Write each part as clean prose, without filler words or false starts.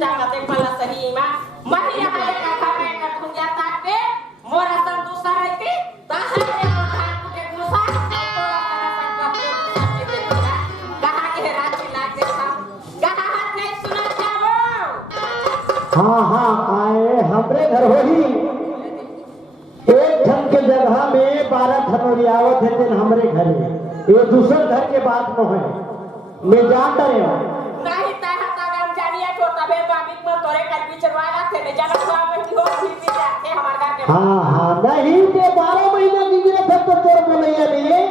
जागा देख मला सही मा महिया हाले का खावे का ठुंजा ताके मोरा सन दूसरा रहती ताहा रे खान के दूसरा तोरा सन का के देखा कहां के राजी लागे था कहां हाथ नहीं सुना जाओ हाँ आए हमरे घर होही एक ठन के जगह में 12 ठन आवत है दिन हमरे घर ये दूसर घर के बात न है मैं जानता रे नहीं ताहा तागम जानिया तो तबे बाबिक में तोरे कर बिचरवाला थे ने जाना हुआ में हो फिर भी जाके हमार घर के हाँ नहीं के 12 महीना गुजरे थे तो तोर बोलैया नहीं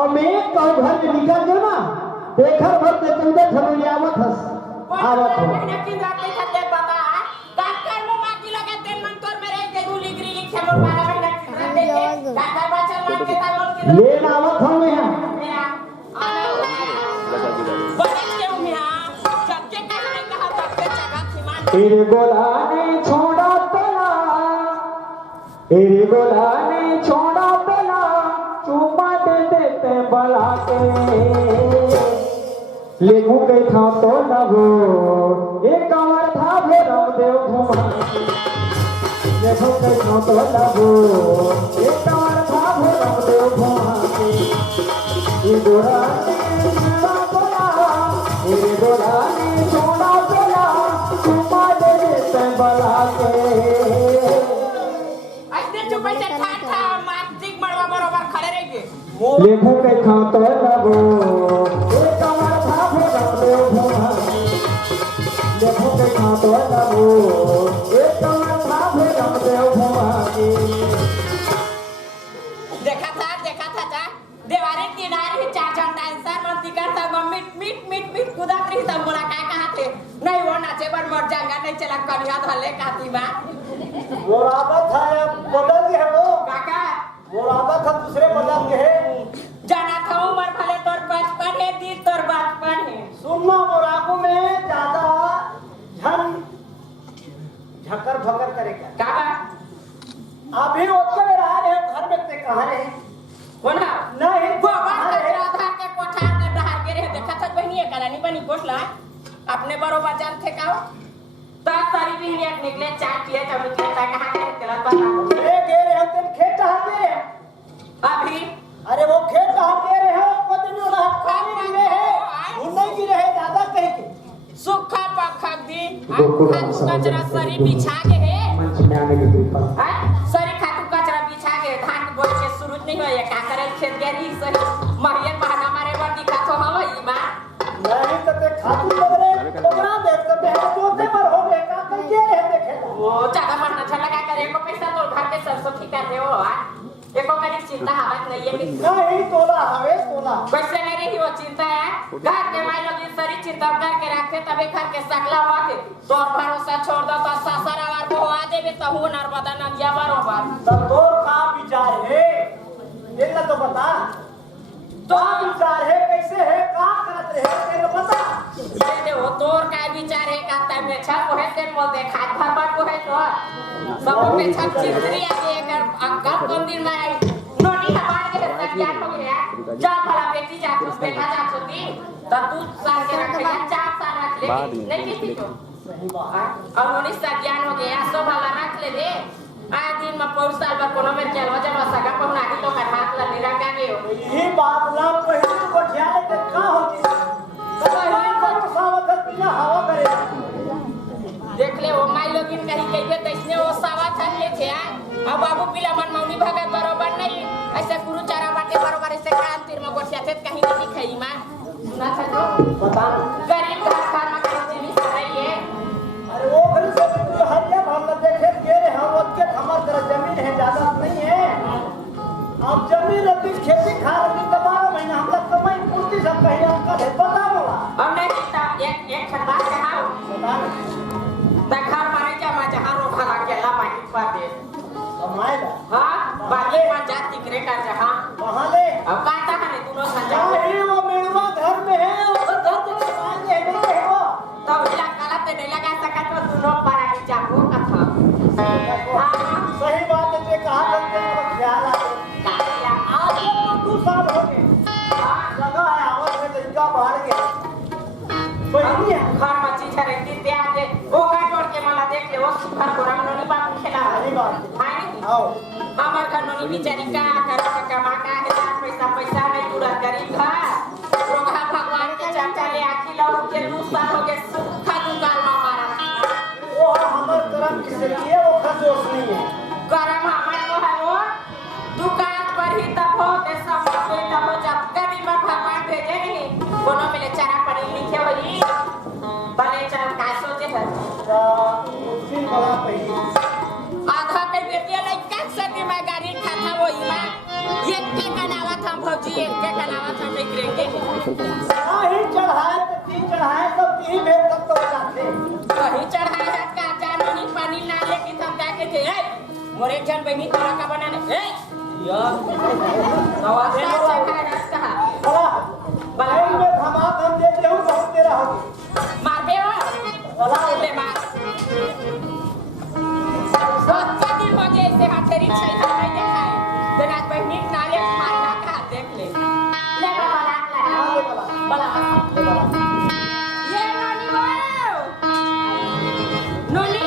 और मैं कहूं घर में निकल गया ना देखा भर ते 14 ठन आवत हस आवत हो मैंने की रात के खते बता डॉक्टर में माकी लगे तेन मन तोर मेरे के दूली गिरी लिखे मोर 12 महीना की रात के डॉक्टर बचल मार के तालोल के ले आवत हो मैं तेरे गोला ने छोड़ा तला तेरे गोला ने छोड़ा तला चुमा दे देते बला के लेमू के था तो लगो एक कमर था वो रामदेव घुमा लेमू के था तो लगो एक कमर था वो रामदेव घुमा ये गोला ने छोड़ा तला तेरे गोला ने छोड़ा तला बला के ऐसे चुप से ठाठा मानसिक मड़वा बरोबर खड़े रहेंगे लेखो के खातो लगो एक कमर था रामदेव घुमा लेखो के खातो लगो एक कमर था रामदेव घुमा देखा था जा दीवारे किनारे चार जन डांसर मन दिखा था मिट कुदा रही सब बोला काय कहां थे नहीं वो नाचे पर मर जाएगा नहीं चला कन्या धले काती बा मोराबत है बदल के है वो काका मोराबत है दूसरे बदल के है जाना था उम्र भले तोर 55 है दिल तोर 55 है सुनना मोराबू में ज्यादा झन झकर भकर करेगा काका अभी ओके रहा है घर में ते कहां रहे कोना नहीं वो बात राधा के कोठार के बाहर के रहे देखा था बहनी है करानी बनी कोसला अपने बरोबर जान थे काओ ता सारी बहनिया निकले चाय पिए जब निकले ता कहां के चला बता ले गे रहे हम तेन खेत हटे अभी अरे वो खेत हटे रहे हो को दिन रहा खाली गिरे है वो नहीं गिरे है दादा कह के सुखा पखा दी कचरा सरी बिछा के है मंच में आने की कृपा सरी खातू कचरा बिछा के धान बोल के शुरू नहीं होया का करे खेत गेरी सही महियन बहाना मारे बर दिखा तो हवई मां नहीं तो ते खातू लगरे प्रोग्राम देख तो बहन चोते पर हो गए का कह के है देखे वो ज्यादा मरना चला का करे को पैसा तो घर के सरसों खिका दे हो एको कनी चिंता आवत नहीं है नहीं तोला हवे तोला वैसे नहीं रही वो चिंता है घर के माई लोग सारी चिंता करके रखते तबे घर के सकला होते तो भरोसा छोड़ दो तो ससुर आवार को आ देबे तो हो नर्मदा नदिया बरोबर तब तोर का विचार है ये ना तो बता तो विचार है कैसे है का करत रहे तेरे बता ये दे वो तोर का विचार है का तब में छा को है तेन बोल दे खाद भरबर को है तो सब में छा चिंतरी आके कर अगर मंदिर में आई नोनी हमार के सब ज्ञान हो गया जा भला बेटी जा तो बेटा जा छोटी तो तू साल के रख ले 4 साल रख ले नहीं किसी को सही बात और नोनी सा ज्ञान हो गया सो भला रख ले दे आ दिन में 4 साल बाद कोनो में चल वजन सगा पहुना की तो कर हाथ ला निरंगा में हो ये बात ना पहले को ध्यान के का होती कहीं को सावत बिना हवा करे देख ले वो माई लोगिन कहीं कहिए तैसने वो सावा थक थे अब बाबू पिला मन मौनी भगत बरोबर नहीं ऐसे गुरु चारा बाटे बरोबर ऐसे कान तीर में गोठिया थे कहीं नहीं खई मां सुना था तो बता गरीब घर खान में कहीं जिनिस रही है अरे वो घर से तू हरिया हम देखे गे रे हम उसके हमार तरह जमीन है ज्यादा नहीं है अब जमीन रखी खेती खा रही तमाम महीना हम लोग कमाई पूर्ति सब कहीं हमका है पता बोला अब नहीं था एक खतरा कहां बता देखा मारे क्या मैं जहां रो भला के ला माई पर दे कमाएगा हां बाली में जा तिकरे का जहां कहां ले अब काटा है दोनों संजा अरे वो मेड़वा घर में है और घर के कमाए नहीं है वो तब हिला काला पे नहीं लगा सका तो दोनों पारा की जाको कथा सही बात है ते कहा करते हैं ख्याल आ आज 2 साल हो गए जगह है आवाज में तरीका बढ़ गया कोई नहीं है घर में चीज रहती ते आज वो हमार घर नोनी बिचारी का करा का कमा का है पैसा पैसा नहीं पूरा गरीब है रोगा भगवान के चर्चा ले आखी लो के लूसा हो के सुखा दुकान में मारा वो हमर करम किसे लिए वो खजोस नहीं है करम हमार को है वो दुकान पर ही तब हो के सब पे तब हो जब कभी पर भगवान भेजे नहीं कोनो मिले चारा पढ़े लिखे होई भले चल का सोचे है फिर बड़ा पहली आधा पे बेटिया नहीं कट सके मैं गाड़ी खाता वो इमा ये के कनावा था भौजी एक के कनावा था बिगड़ेंगे ही चढ़ाए तो तीन चढ़ाए तो तीन भेद तक तो जाते कहीं चढ़ाए हाथ का जानी पानी ना लेके सब जाके थे ए मोरे जन बहनी तोरा का बनाने ए यार नवा दे चढ़ाए हाथ का बड़ा में धमाक हम देते हूं बहुत तेरा हो मार दे वाला ले मार सच्चा दिन बजे से हथेरी छै नहीं देखा है जना बहनी नाले मारना का देख ले बाबा बला ये नोनी वो नोनी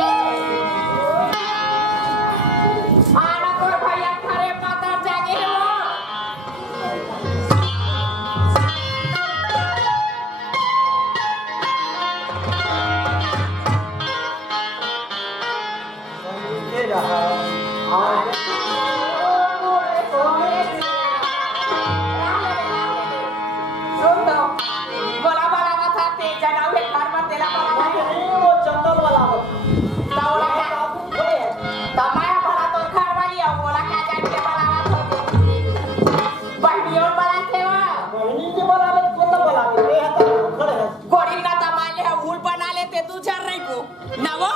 आना तो भैया खरे माता जागे हो ये रहा आज सुन दो बोला बोला बता ते जनाव के घर में तेरा बोला वो जंगल वाला तावला का तमाया बोला तो घर वाली है बोला का जान के बोला तो बहनियों बोला थे वो बहनी के बोला को तो बोला ये है तो खड़े है गोड़ी ना तमाले है उल बना लेते तू चल रही को ना वो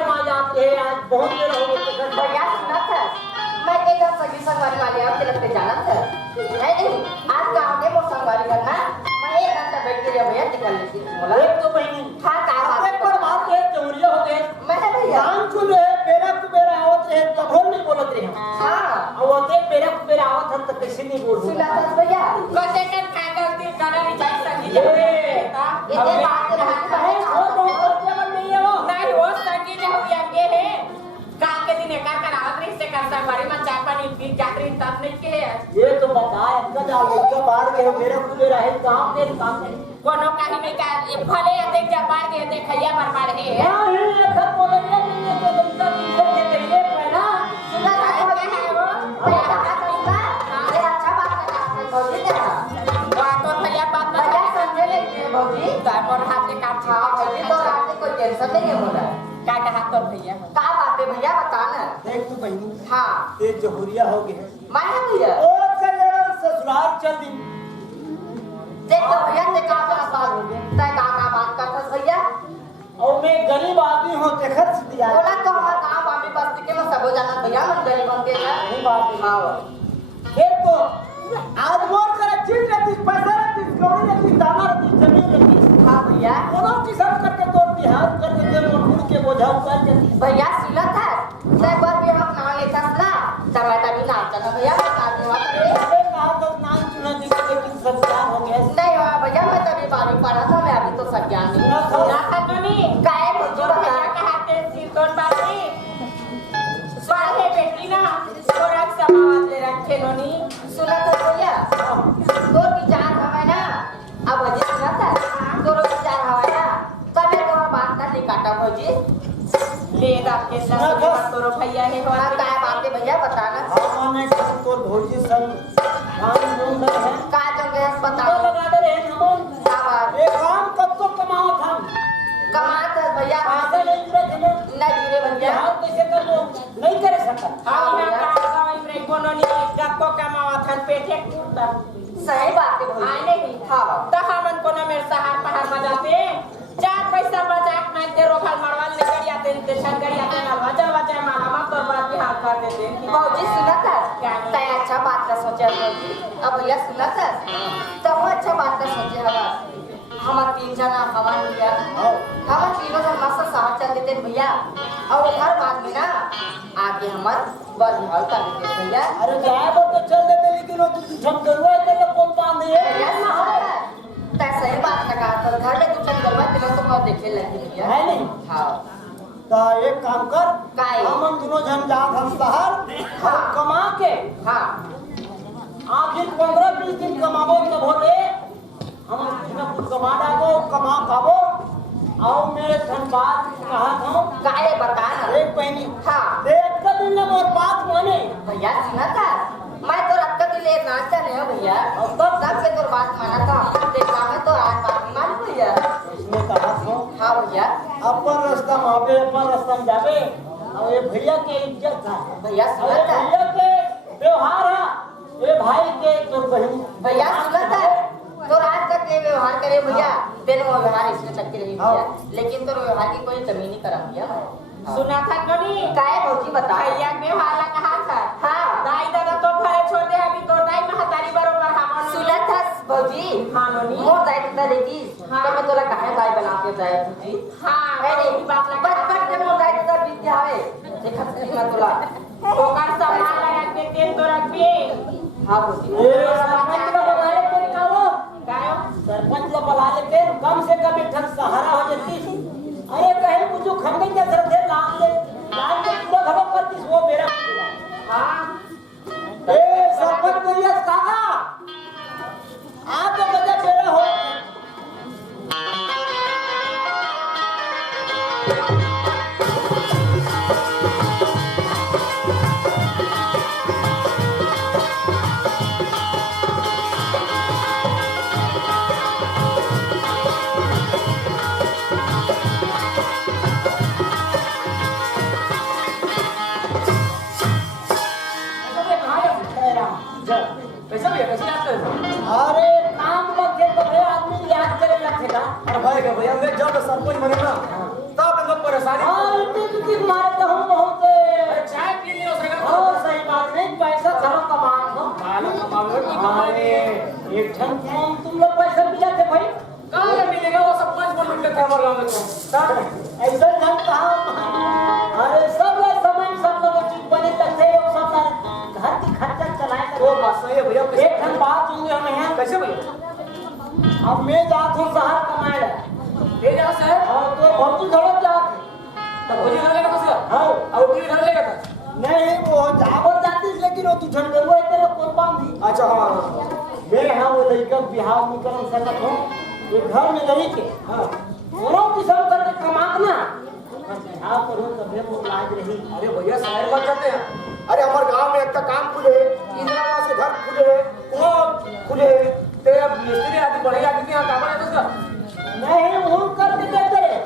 बहुत देर हो गई भैया सुना था मैं एक सगी संगवारी वाले आपके लगते जाना था नहीं आज गांव में वो संगवारी करना मैं एक घंटा बैठ के भैया निकल लेती बोला एक तो बहनी हां का आपके पर बात है चोरिया हो गए मैं भैया जान चुले मेरा को मेरा आवत है तब हम नहीं बोला आवत रहे हाँ और वो देख मेरा आवत हम तो कैसे नहीं बोल सुना था भैया कते कर कागज दिल करा रिचाई सकी ये ये बात रहता है वो तो जब नहीं है वो नहीं हो सकी जो आगे है का के दिन का करावत रही से कर सा बड़ी में चाय पानी पी जाकरी तब नहीं के है ये तो बता इनका डाल इसका बाहर के मेरा है काम तेरे काम नहीं कोनो काही में का भले देख जा पार के देखैया बर्बाद है हां ये सब बोलेंगे ये तो तुमसे पीछे के करिए पहला सुना था क्या है वो भैया कहा था अरे अच्छा बात है भौजी देखा बात तो भैया बात ना भैया समझे नहीं भौजी तार हाथ से काम हाँ भौजी तो रात कोई टेंशन नहीं है बोला का कहा तो भैया का बात है भैया बता ना देख तू बहनी हाँ ये जोहरिया हो गए माने भैया ओ कर ससुराल चल दी देख तो भैया ते का बात हो गया ते का बात करता भैया और मैं गरीब आदमी हूं ते खर्च दिया बोला तो हमारा काम आमी बस्ती के में सबो जाना भैया मन गरीब बन के नहीं बात है हाँ फिर तो आज मोर करे चीज रहती पैसा रहती कौड़ी रहती दाना रहती जमीन रहती हाँ भैया कोनो किसान करके तो बिहार कर देते मोर के बोझा उतार देती भैया सुना था ते बार भी हम ना लेता ना समय तभी ना चला भैया बता दे अरे कहा तो नाम चुना दी लेकिन सब क्या हो गया नहीं हुआ भैया मैं तभी 12वीं पढ़ा था मैं अभी तो सब ज्ञान नहीं ना खतनी काहे भौजी जो बता भैया कहते सिरतोन बाती स्वाहे बेटी ना थोड़ा समाज ले रखे नोनी सुना था भैया तो विचार हमें ना अब भौजी सुना था तो विचार हमें ना तभी तो बात ना निकाटा भौजी ले रात के साथ तोरो भैया है हाँ काय बात है भैया बताना हम माने तो भौजी सब काम ढूंढ रहे हैं का जगह तो बताओ लगा दे रहे हैं हम क्या बात ये काम कब तो कमाओ हम कमात है भैया आगे नहीं जुड़े थे ना नहीं जुड़े भैया बिहार कैसे कर लो नहीं करे सकता हाँ यहाँ का गाँव में कोनो नहीं गप्पो कमावा थन पेटे कूदता सही बात है आए भैया नहीं हाँ तो हमन कोनो मेरे सहार पहाड़ में जाते चार पैसा बचा के नहीं ते रोकल मरवाल निकल जाते ते छनगड़ी आते ना वजन वजन माला मा तो बात बिहार कर देते भौजी सुना था क्या? तय अच्छा बात का सोचे भौजी अब भैया सुना था तो वो अच्छा बात का सोचे हवा हम 3 जना हवन लिया हम तीनों जन मस्त शहर चल देते भैया और वो हर बात में ना आगे हमार बस हल कर देते भैया अरे जाए वो तो चल देते लेकिन वो तू झम करवा के लोग कौन बांध है भैया सुना तय सही बात का कहा तो घर में कुछ करवा दिलो तो मैं देखे लगी भैया है नहीं हाँ तो एक काम कर काहे? हम दोनों जन जात हम शहर हाँ। कमा के हाँ आखिर 15-20 दिन कमाबो तब होले हम कुछ कमा डाबो कमा पाबो आओ मेरे धनबाद कहा था काहे बता ना एक पहनी हाँ एक दिन ना मोर बात माने भैया सुना था मैं तो रखा के लिए नाचता नहीं हूँ भैया और तब तब से तो बात माना था देखा मैं तो आज बात नहीं मान भैया इसने कहा था हाँ भैया अपन रास्ता मापे अपन रास्ता में जावे और ये भैया के इज्जत था भैया और सुना ये था भैया के व्यवहार है ये भाई के तो बहन भैया सुना था तो रात तक ये व्यवहार करे भैया दिन वो व्यवहार इसमें तक के रही भैया लेकिन तो व्यवहार की कोई कमी नहीं करा भैया मैं सुना था नोनी काहे भौजी बता भैया के वाला कहा था हाँ दाई दादा तो घरे छोड़ दे अभी तो दाई महतारी बरोबर हम सुना था भौजी हाँ नोनी मोर दाई तो देखी हाँ। तो मैं तोला काहे दाई बना के दाई भौजी हाँ है वही नहीं बात लगा बचपन में मोर दाई तो विद्या है देखा मैं तोला ओकर सामान लगा के तेल तो रखबे हाँ भौजी ये सरपंच का बना ले तेरे का वो कायो सरपंच का बना ले तेरे कम से कम एक ठन सहारा हो जाती अरे कहे मुझे खंडे के सर थे लाल के पूरा घरों पर किस वो मेरा हाँ ए सरपंच भैया काका आप तो बजा मेरा हो अरे काम लगे तो है आदमी याद करे लगेगा अरे भाई का भैया मैं जब सरपंच बने ना तब लोग परेशानी हाँ इतनी कितनी मारे तो हम बहुत चाय पी लियो सगा हाँ सही बात नहीं पैसा घरों कमाओ हो मालूम कमावे की अरे एक ठन फॉर्म तुम लोग पैसा मिला थे भाई कहां से मिलेगा वो सब 5 मिनट का खबर ला में तो ऐसा ढंग कहा अरे सब लोग समय सब लोग चीज बने तक थे सब कैसे भैया अब मैं जात हूँ शहर कमाए ले जा सर हाँ तो भौजी धड़क जात तो भोजी घर लेगा तो हाँ और उनके घर लेगा था नहीं वो जाबर जाती लेकिन वो तू झन गरुआ तेरे कोई बांध दी अच्छा हाँ मैं हाँ वो लड़का बिहार में करम सकत हूँ ये घर में रही के हाँ दोनों किस्म करके कमात ना हाँ करो तबे वो लाज रही अरे भैया शहर मत जाते हैं अरे हमारे गांव में एक काम खुले इंदिरा आवास के घर खुले कुआं खुले ते अब मिस्त्री आदमी बढ़ेगा कितने यहाँ काम है उसका नहीं वो करके देते रहे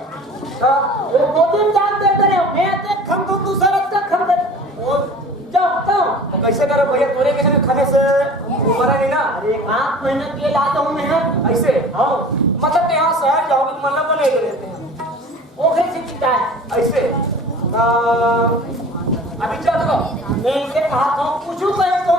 वो गोदी में जान देते रहे मैं ते खम तो दूसरा तक खम दे वो जब तो कैसे करो भैया तोरे कैसे खाने से मरा नहीं ना अरे 8 महीने के लाता हूँ मैं ऐसे हाँ मतलब यहाँ शहर जाओगे मतलब बने रहते हैं वो कैसे जीता है ऐसे अभी क्या तो मैं इसे कहा था कुछ कहे तो